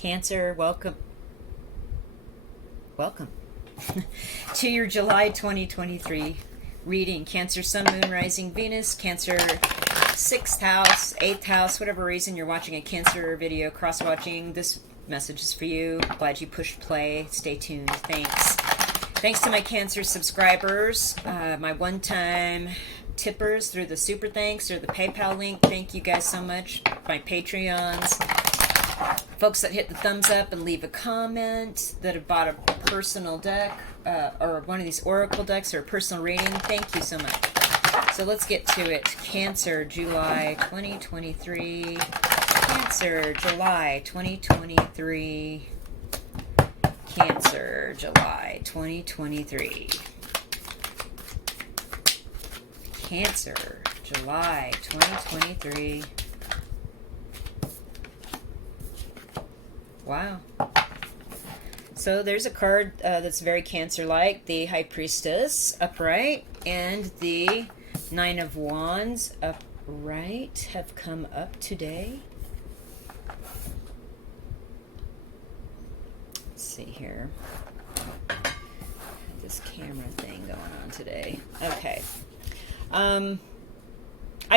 Cancer, welcome. Welcome to your July 2023 reading. Cancer, Sun, Moon, Rising, Venus. Cancer, 6th house, 8th house, whatever reason you're watching a Cancer video, cross-watching, this message is for you. Glad you pushed play. Stay tuned. Thanks. Thanks to my Cancer subscribers, my one-time tippers through the Super Thanks or the PayPal link. Thank you guys so much. My Patreons. Folks that hit the thumbs up and leave a comment, that have bought a personal deck or one of these oracle decks or a personal reading, thank you so much. So let's get to it. Cancer, July 2023. Cancer, July 2023. Cancer, July 2023. Cancer, July 2023. Wow. So there's a card that's very Cancer-like, the High Priestess upright, and the Nine of Wands upright have come up today. Let's see here. This camera thing going on today. Okay. I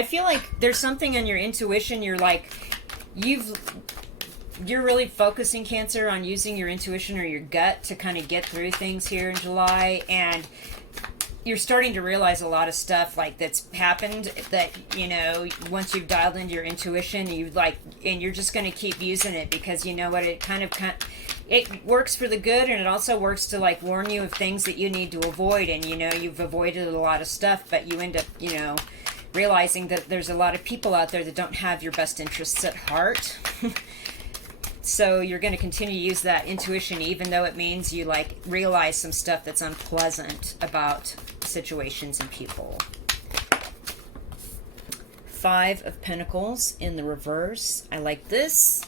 feel like there's something in your intuition. You're like, you're really focusing, Cancer, on using your intuition or your gut to kind of get through things here in July, and you're starting to realize a lot of stuff like that's happened that, you know, once you've dialed into your intuition, and you're just going to keep using it because you know what, it it works for the good, and it also works to like warn you of things that you need to avoid. And you know, you've avoided a lot of stuff, but you end up, you know, realizing that there's a lot of people out there that don't have your best interests at heart. So you're going to continue to use that intuition, even though it means you like realize some stuff that's unpleasant about situations and people. 5 of Pentacles in the reverse. I like this.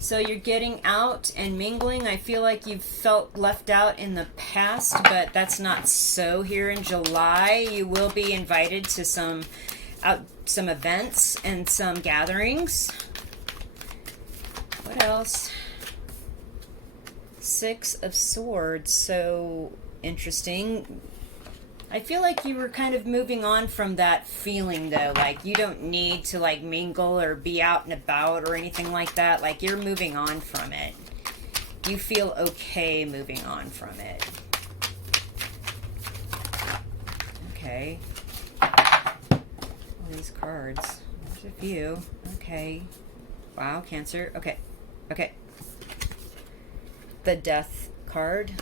So you're getting out and mingling. I feel like you've felt left out in the past, but that's not so here in July. You will be invited to some events and some gatherings. What else? 6 of Swords. So interesting. I feel like you were kind of moving on from that feeling, though. Like, you don't need to, like, mingle or be out and about or anything like that. Like, you're moving on from it. You feel okay moving on from it. Okay. All these cards. There's a few. Okay. Wow, Cancer. Okay. Okay. The Death card.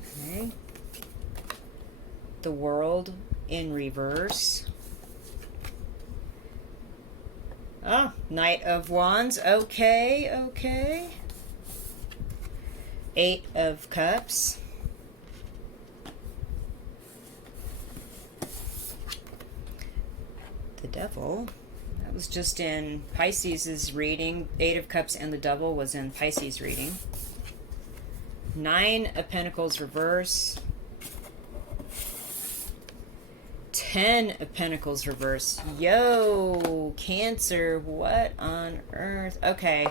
Okay. The World in reverse. Oh, Knight of Wands. Okay, okay. 8 of Cups. The Devil. That was just in Pisces' reading. 8 of Cups and the Devil was in Pisces' reading. 9 of Pentacles reverse. 10 of Pentacles reverse. Yo, Cancer, what on earth? Okay.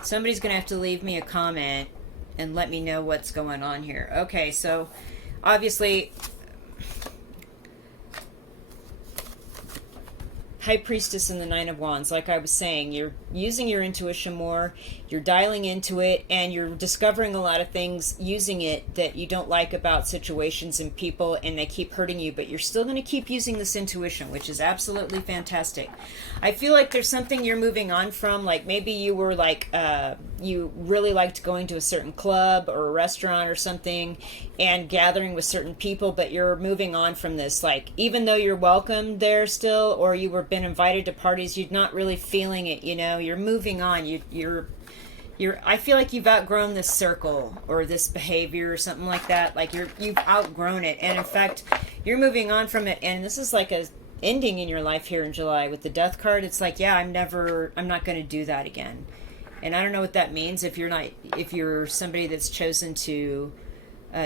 Somebody's going to have to leave me a comment and let me know what's going on here. Okay, so obviously High Priestess and the Nine of Wands, like I was saying, you're using your intuition more, you're dialing into it, and you're discovering a lot of things using it that you don't like about situations and people, and they keep hurting you, but you're still going to keep using this intuition, which is absolutely fantastic. I feel like there's something you're moving on from, like maybe you were like, you really liked going to a certain club or a restaurant or something and gathering with certain people, but you're moving on from this, like even though you're welcome there still, or you were been invited to parties, you're not really feeling it, you know, you're moving on. You're I feel like you've outgrown this circle or this behavior or something like that. Like you've outgrown it, and in fact you're moving on from it, and this is like a ending in your life here in July with the Death card. It's like, yeah, I'm not going to do that again. And I don't know what that means if you're somebody that's chosen to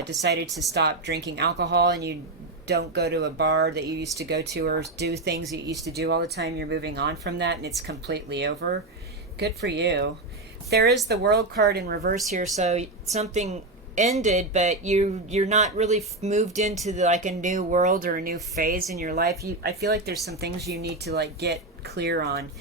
decided to stop drinking alcohol, and you don't go to a bar that you used to go to or do things that you used to do all the time. You're moving on from that and it's completely over. Good for you. There is the World card in reverse here, so something ended, but you're not really moved into like a new world or a new phase in your life. I feel like there's some things you need to like get clear on.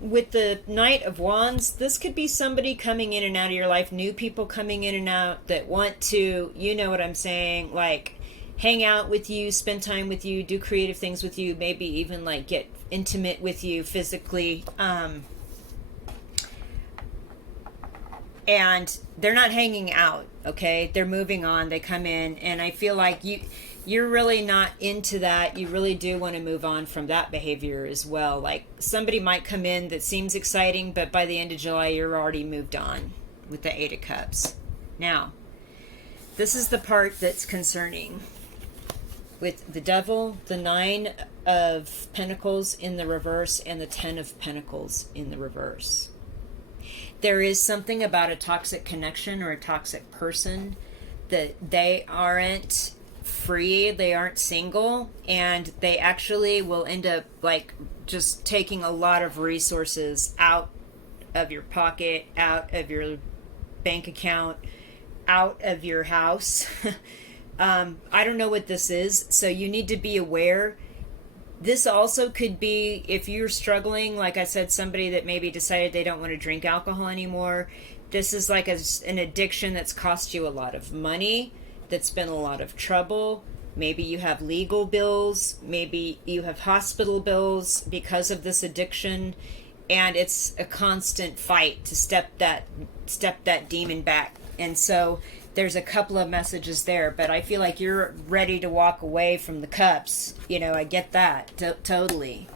With the Knight of Wands, this could be somebody coming in and out of your life, new people coming in and out that want to, you know what I'm saying, like hang out with you, spend time with you, do creative things with you, maybe even like get intimate with you physically. And they're not hanging out, okay? They're moving on, they come in, and I feel like you're really not into that. You really do want to move on from that behavior as well. Like somebody might come in that seems exciting, but by the end of July, you're already moved on with the Eight of Cups. Now, this is the part that's concerning. With the Devil, the Nine of Pentacles in the reverse, and the Ten of Pentacles in the reverse. There is something about a toxic connection or a toxic person that they aren't free, they aren't single, and they actually will end up like just taking a lot of resources out of your pocket, out of your bank account, out of your house. I don't know what this is, so you need to be aware. This also could be, if you're struggling, like I said, somebody that maybe decided they don't want to drink alcohol anymore. This is like an addiction that's cost you a lot of money, that's been a lot of trouble. Maybe you have legal bills, maybe you have hospital bills because of this addiction, and it's a constant fight to step that demon back. And so there's a couple of messages there, but I feel like you're ready to walk away from the cups. You know, I get that totally.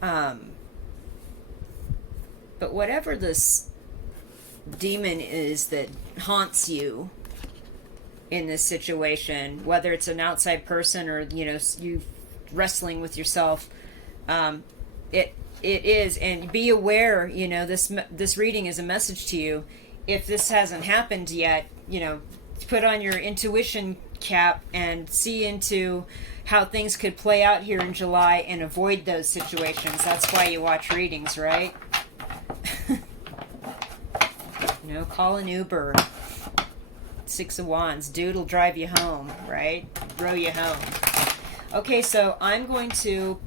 But whatever this demon is that haunts you in this situation, whether it's an outside person or, you know, you wrestling with yourself, it is, and be aware, you know, this reading is a message to you. If this hasn't happened yet, you know, put on your intuition cap and see into how things could play out here in July and avoid those situations. That's why you watch readings, right? You know, call an Uber. Six of Wands. Dude will drive you home, right? Row you home. Okay, so I'm going to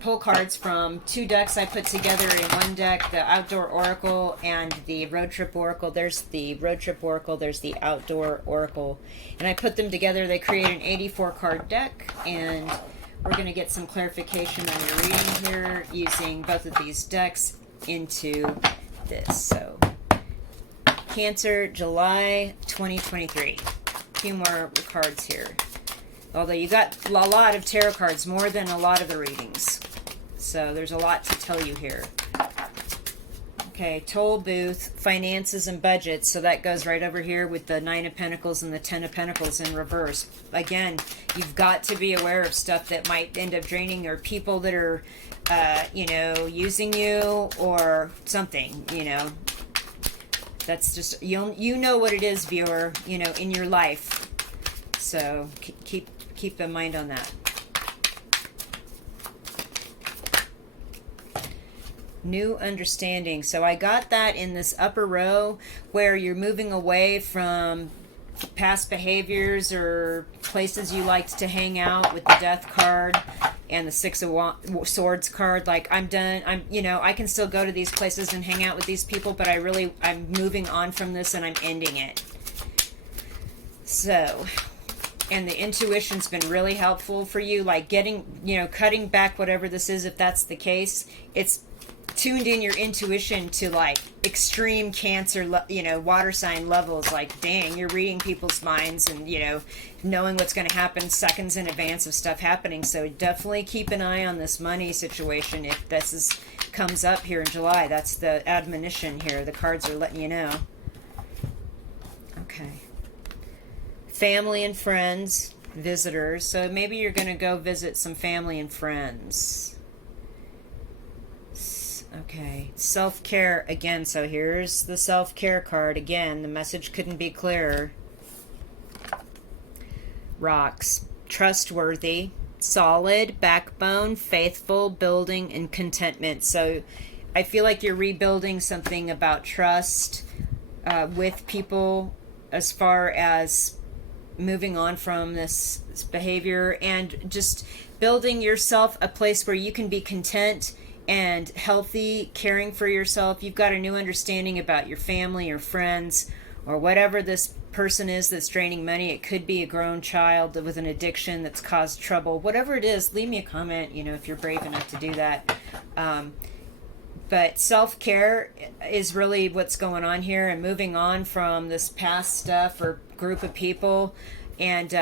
pull cards from two decks I put together in one deck, the Outdoor Oracle and the Road Trip Oracle. There's the Road Trip Oracle, there's the Outdoor Oracle. And I put them together, they create an 84 card deck, and we're going to get some clarification on your reading here using both of these decks into this. So, Cancer, July 2023. A few more cards here. Although you got a lot of tarot cards, more than a lot of the readings. So there's a lot to tell you here. Okay, toll booth, finances and budgets. So that goes right over here with the Nine of Pentacles and the Ten of Pentacles in reverse. Again, you've got to be aware of stuff that might end up draining, or people that are, you know, using you or something, you know. That's just, you know what it is, viewer, you know, in your life. So keep in mind on that. New understanding. So I got that in this upper row where you're moving away from past behaviors or places you liked to hang out with the Death card and the Six of Swords card. Like, I'm done. You know, I can still go to these places and hang out with these people, but I'm moving on from this and I'm ending it. So, and the intuition's been really helpful for you, like getting, you know, cutting back whatever this is, if that's the case. It's tuned in your intuition to like extreme Cancer, you know, water sign levels. Like, dang, you're reading people's minds and, you know, knowing what's going to happen seconds in advance of stuff happening. So definitely keep an eye on this money situation if this comes up here in July. That's the admonition here. The cards are letting you know. Okay. Family and friends, visitors. So maybe you're going to go visit some family and friends. Okay, self-care again. So here's the self-care card again. The message couldn't be clearer. Rocks. Trustworthy, solid, backbone, faithful, building, and contentment. So I feel like you're rebuilding something about trust with people as far as moving on from this behavior and just building yourself a place where you can be content and healthy, caring for yourself. You've got a new understanding about your family, your friends, or whatever this person is that's draining money. It could be a grown child with an addiction that's caused trouble. Whatever it is, leave me a comment, if you're brave enough to do that. But self-care is really what's going on here, and moving on from this past stuff or group of people, and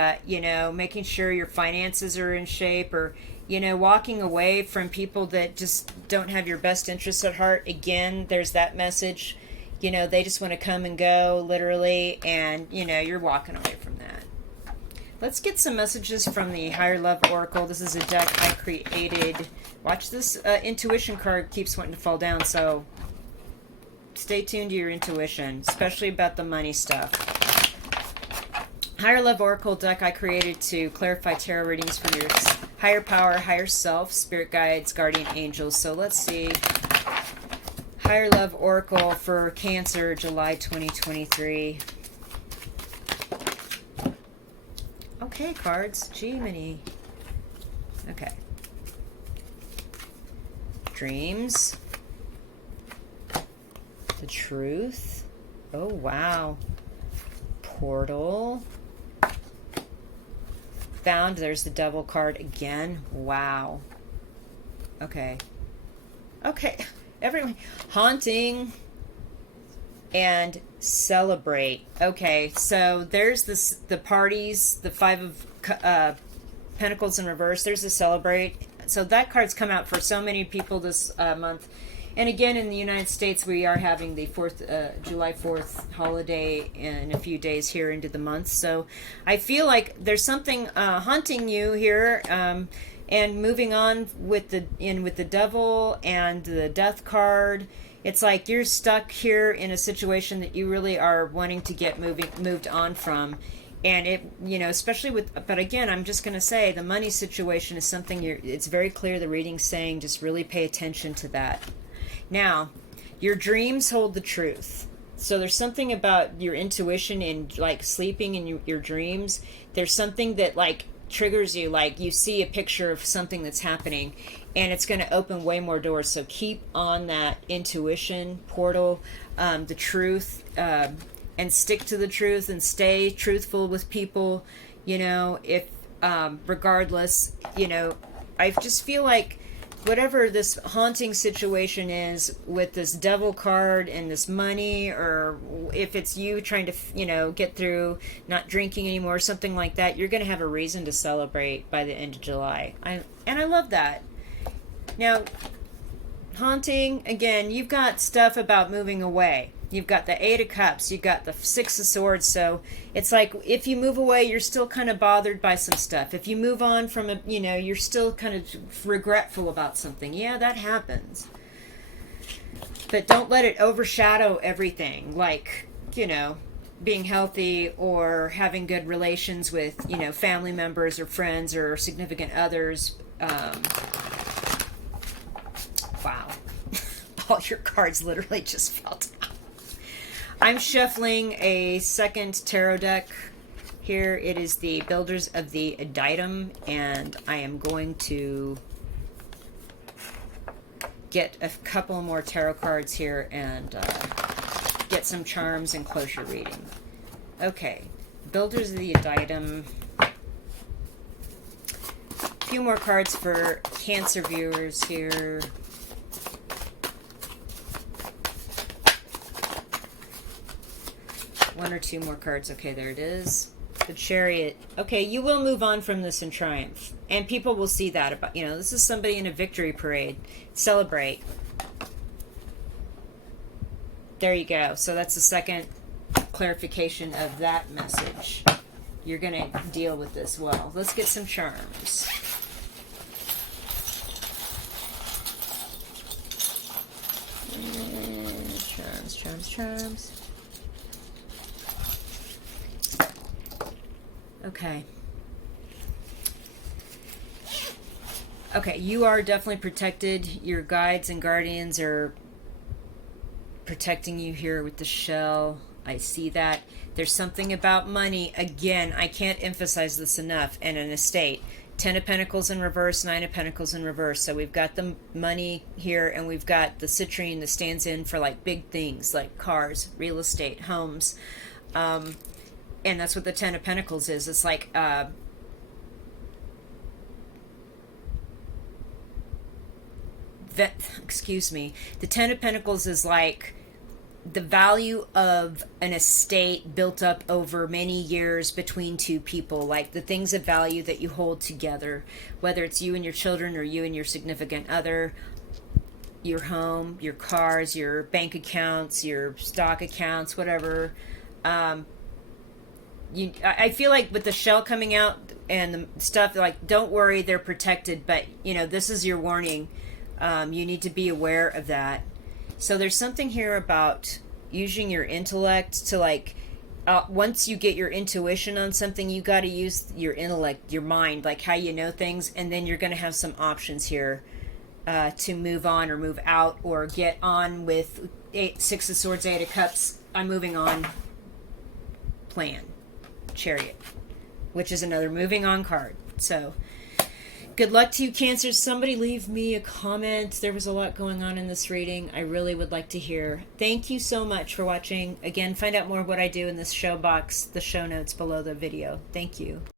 making sure your finances are in shape, or walking away from people that just don't have your best interests at heart. Again, there's that message. They just want to come and go, literally, and you're walking away from that. Let's get some messages from the Higher Love Oracle. This is a deck I created. Watch this intuition card keeps wanting to fall down, so stay tuned to your intuition, especially about the money stuff. Higher Love Oracle deck I created to clarify tarot readings for your higher power, higher self, spirit guides, guardian angels. So let's see. Higher Love Oracle for Cancer, July 2023. Okay, cards. Gee-mini. Okay. Dreams. The truth. Oh, wow. Portal. Found. There's the Devil card again. Wow. Okay. Okay. Everyone. Haunting. And celebrate. Okay, so there's the parties, the Five of Pentacles in reverse. There's the celebrate. So that card's come out for so many people this month. And again, in the United States, we are having the July 4th holiday in a few days here into the month. So I feel like there's something haunting you here. And moving on with the Devil and the Death card. It's like you're stuck here in a situation that you really are wanting to get moved on from. And it, especially but again, I'm just going to say the money situation is something it's very clear the reading's saying just really pay attention to that. Now, your dreams hold the truth. So there's something about your intuition in like sleeping in your dreams. There's something that like triggers you, like you see a picture of something that's happening, and it's going to open way more doors. So keep on that intuition portal, the truth, and stick to the truth and stay truthful with people. If regardless, I just feel like whatever this haunting situation is with this Devil card and this money, or if it's you trying to, get through not drinking anymore, something like that, you're going to have a reason to celebrate by the end of July. I love that. Now, haunting, again, you've got stuff about moving away. You've got the Eight of Cups, you've got the Six of Swords, so it's like if you move away, you're still kind of bothered by some stuff. If you move on from you're still kind of regretful about something. Yeah, that happens. But don't let it overshadow everything, like, being healthy or having good relations with, family members or friends or significant others. Wow. All your cards literally just fell down. I'm shuffling a second tarot deck here. It is the Builders of the Adytum, and I am going to get a couple more tarot cards here and get some charms and close your reading. Okay, Builders of the Adytum. A few more cards for Cancer viewers here. One or two more cards. Okay, there it is. The Chariot. Okay, you will move on from this in triumph. And people will see that about, this is somebody in a victory parade. Celebrate. There you go. So that's the second clarification of that message. You're going to deal with this well. Let's get some charms. Charms. Okay. Okay, you are definitely protected. Your guides and guardians are protecting you here with the shell. I see that. There's something about money. Again, I can't emphasize this enough. And an estate. 10 of Pentacles in reverse, 9 of Pentacles in reverse. So we've got the money here, and we've got the citrine that stands in for like big things like cars, real estate, homes. And that's what the 10 of Pentacles is. It's like the 10 of Pentacles is like the value of an estate built up over many years between two people, like the things of value that you hold together, whether it's you and your children or you and your significant other, your home, your cars, your bank accounts, your stock accounts, whatever. I feel like with the shell coming out and the stuff, like, don't worry, they're protected, but this is your warning. You need to be aware of that. So there's something here about using your intellect to, like, once you get your intuition on something, you got to use your intellect, your mind, like how you know things, and then you're going to have some options here to move on or move out or get on with 6 of Swords, 8 of Cups. I'm moving on plan. Chariot, which is another moving on card. So good luck to you, Cancers. Somebody leave me a comment. There was a lot going on in this reading. I really would like to hear. Thank you so much for watching. Again, find out more of what I do in this show box, the show notes below the video. Thank you.